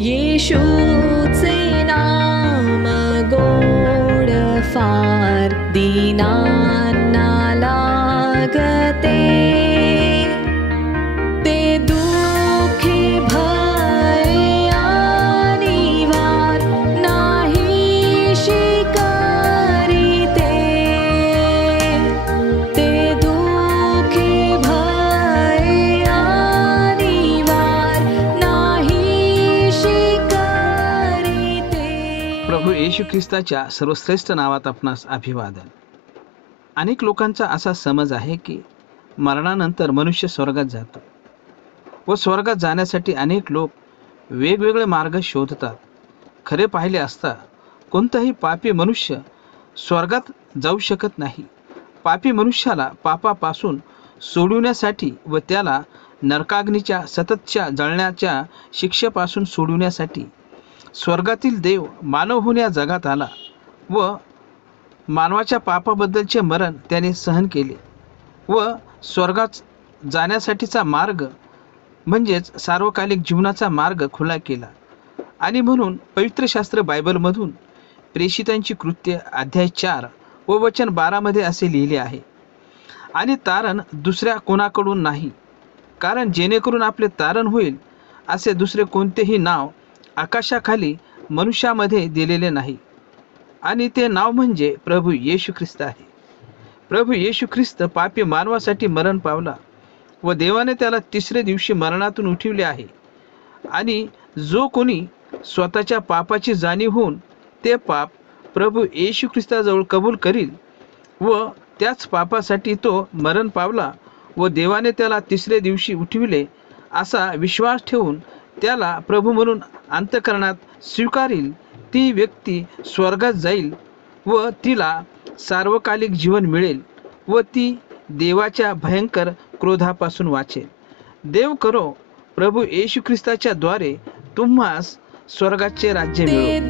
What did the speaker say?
येषु सेनाम गोडफार्दिनान्नालागते प्रभू येशू ख्रिस्ताच्या सर्वश्रेष्ठ नावात आपणास अभिवादन. अनेक लोकांचा असा समज आहे की मरणानंतर मनुष्य स्वर्गात जातो व स्वर्गात जाण्यासाठी अनेक लोक वेगवेगळे मार्ग शोधतात. खरे पाहिले असता कोणताही पापी मनुष्य स्वर्गात जाऊ शकत नाही. पापी मनुष्याला पापापासून सोडविण्यासाठी व त्याला नरकाग्नीच्या सततच्या जळण्याच्या शिक्षेपासून सोडवण्यासाठी स्वर्गातील देव मानव होऊन या जगात आला व मानवाच्या पापाबद्दलचे मरण त्याने सहन केले व स्वर्गात जाण्यासाठीचा मार्ग म्हणजेच सार्वकालिक जीवनाचा मार्ग खुला केला. आणि म्हणून पवित्र शास्त्र बायबलमधून प्रेषितांची कृत्य अध्याय चार व वचन बारामध्ये असे लिहिले आहे. आणि तारण दुसऱ्या कोणाकडून नाही? कारण जेणेकरून आपले तारण होईल असे दुसरे कोणतेही नाव आकाशाखाली मनुष्यामध्ये दिलेले नाही. आणि ते नाव म्हणजे प्रभू येशू ख्रिस्त आहे. प्रभू येशू ख्रिस्त पापी मानवासाठी मरण पावला व देवाने त्याला तिसऱ्या दिवशी मरणातून उठविले आहे. आणि जो कोणी स्वतःच्या पापाची जाणीव होऊन ते पाप प्रभू येशू ख्रिस्ताजवळ कबूल करील व त्याच पापासाठी तो मरण पावला व देवाने त्याला तिसऱ्या दिवशी उठविले असा विश्वास ठेवून त्याला प्रभू म्हणून अंतकरणात स्वीकारील ती व्यक्ती स्वर्गात जाईल व तिला सार्वकालिक जीवन मिळेल व ती देवाच्या भयंकर क्रोधापासून वाचेल. देव करो प्रभू येशू ख्रिस्ताच्या द्वारे तुम्हास स्वर्गाचे राज्य मिळेल